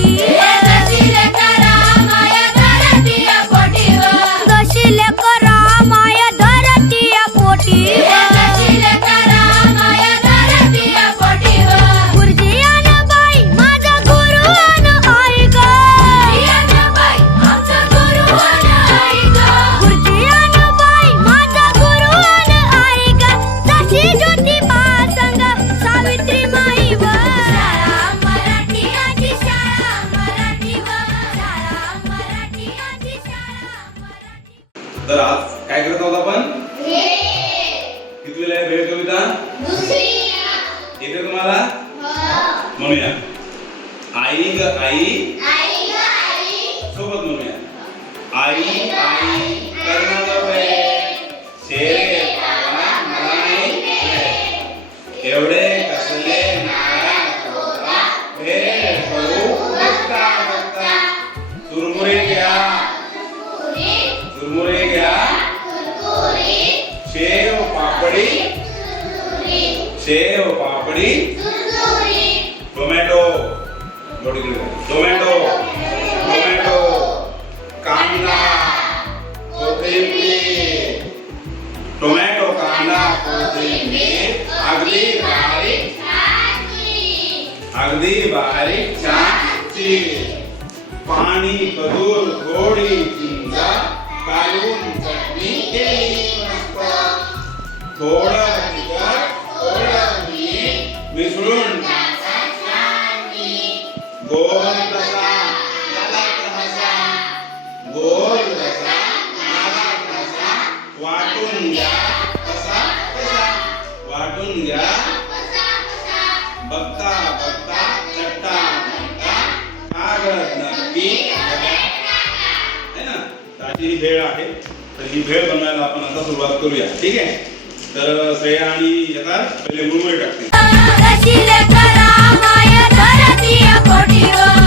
पोटी दशिले करा माया धरतीया पोटीवर दशिले करा माया धरतीया पोटी दशिले करा माया धरतीया पोटीवर गुरुजीयान बाई माझा गुरु अन आई ग जियान बाई आमचा गुरु अन आई ग गुरुजीयान बाई माझा गुरु अन आई ग जशी ज्योतिबा संग सावित्री माई व शाळा मराठी आजी शाळा मराठी व शाळा मराठी आजी शाळा मराठी तर आज काय करत आहोत आपण? कितवीला आहे भेळ कविता? येते तुम्हाला? म्हणूया आई ग आई सोबत म्हणूया आई आई कर्णाचा भेळ शेरे पाळा मला नाही भेळ. एवढे कसले नाराज होता भेळ करू बघता बघता चुरमुरे घ्या चुरमुरे घ्या शेव पापडी टोमॅटो टोमॅटो टोमॅटो कांदा कोथिंबीर टोमॅटो कांदा कोथिंबीर अगदी बारीक छान चीर पाणी खजूर गोडी चिंचा काढून चटणी केली मस्त थोडं तिखट थोडं मीठ मिसळून गोल कसा गोल कसा वाटून घ्या कसा वाटून घ्या बघता बघता चट्टा कागद नक्की है ना. तर ही भेळ आहे. तर ही भेळ बनवायला आपण आता सुरुवात करूया. ठीक आहे. तर श्रेया आणि यथार्थ पहिले मुरमुरे टाकतील. दशिले करा माया धरतीया पोटीवर